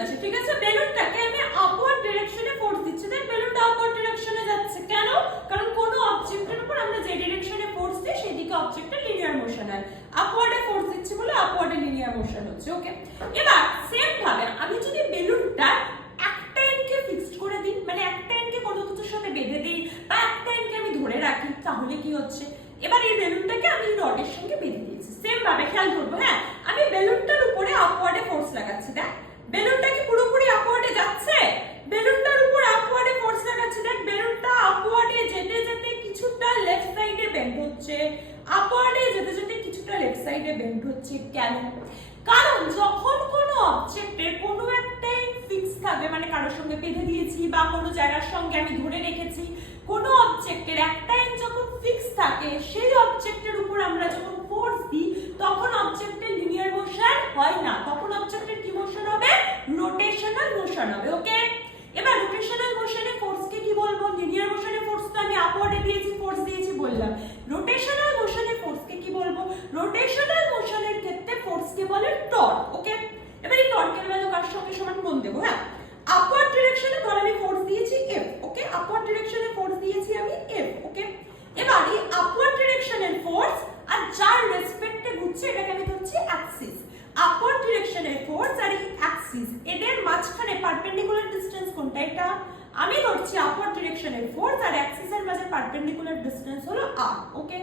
আছে, ঠিক আছে? বেলুনটাকে আমি আপওয়ার্ড ডিরেকশনে ফোর্স দিচ্ছি, দেখ বেলুনটা আপওয়ার্ড ডিরেকশনে যাচ্ছে। কেন? কারণ কোন অবজেক্টের উপর আমরা যে ডিরেকশনে ফোর্স দিই সেদিকে অবজেক্টের লিনিয়ার মোশন হয়। আপওয়ার্ডে ফোর্স দিচ্ছি বলে আপওয়ার্ডে লিনিয়ার মোশন হচ্ছে। ওকে, এবার সেম ভাবে আমি যদি বেলুনটা একটা এন্ডকে ফিক্সড করে দিই, মানে একটা এন্ডকে কোনো কিছুর সাথে বেঁধে দিই বা একটা এন্ডকে আমি ধরে রাখি, তাহলে কি হচ্ছে? এবার এই বেলুনটাকে আমি রডের সঙ্গে বেঁধে দিয়েছি। সেম ভাবে খেয়াল করবো, হ্যাঁ, আমি বেলুনটার উপরে আপওয়ার্ডে ফোর্স লাগাচ্ছি। দেখ বেলুনটা কি পুরোপুরি আপওয়ার্ডে যাচ্ছে? বেলুনটার উপর আপওয়ার্ডে ফোর্স লাগাচ্ছি। দেখ বেলুনটা আপওয়ার্ডে যেতে যেতে কিছুটা লেফট সাইডে বেন্ড হচ্ছে, আপওয়ার্ডে যেতে যেতে কিছুটা লেফট সাইডে বেন্ড হচ্ছে। কেন? কারণ যখন কোনো অবজেক্টের কোনো একটা ফিক্স থাকবে, মানে কারোর সঙ্গে বেঁধে দিয়েছি বা কোনো জায়গার সঙ্গে আমি ধরে রেখেছি, কোনো অবজেক্টের একটা এন্ড যখন ফিক্স থাকে, সেই অবজেক্টের উপর আমরা যখন ফোর্স দিই তখন অবজেক্টের লিনিয়ার মোশন হয় না, তখন অবজেক্টের কি মোশন হবে? রোটেশনাল মোশন হবে। ওকে, এবার রোটেশনাল মোশনে ফোর্সকে কি বলবো? লিনিয়ার মোশনে ফোর্স তো আমি আপওয়ার্ডে দিয়েছি, ফোর্স দিয়েছি বললাম। রোটেশনাল মোশনে ফোর্সকে কি বলবো? রোটেশনাল মোশনের ক্ষেত্রে ফোর্সকে বলে টর্ক। ওকে, এবার এই টর্কের ভ্যালু কার সঙ্গে সমান কোণ দেবো? হ্যাঁ, আপওয়ার্ড ডিরেকশনে ধর আমি ফোর্স দিয়েছি F। ওকে, আপওয়ার্ড ডিরেকশনে ফোর্স দিয়েছি আমি F। ওকে, এবার এই আপওয়ার্ড ডিরেকশনের ফোর্স আর যার রেসপেক্টে ঘুরছে এটাকে আমি ধরছি অ্যাক্সিস। আপওয়ার্ড ডিরেকশনের ফোর্স আর এই অ্যাক্সিস এদের মাঝখানে পারপেন্ডিকুলার ডিসটেন্স কোনটা? এটা আমি ধরছি আপওয়ার্ড ডিরেকশনের ফোর্স আর অ্যাক্সিসের মাঝে পারপেন্ডিকুলার ডিসটেন্স হলো r। ওকে,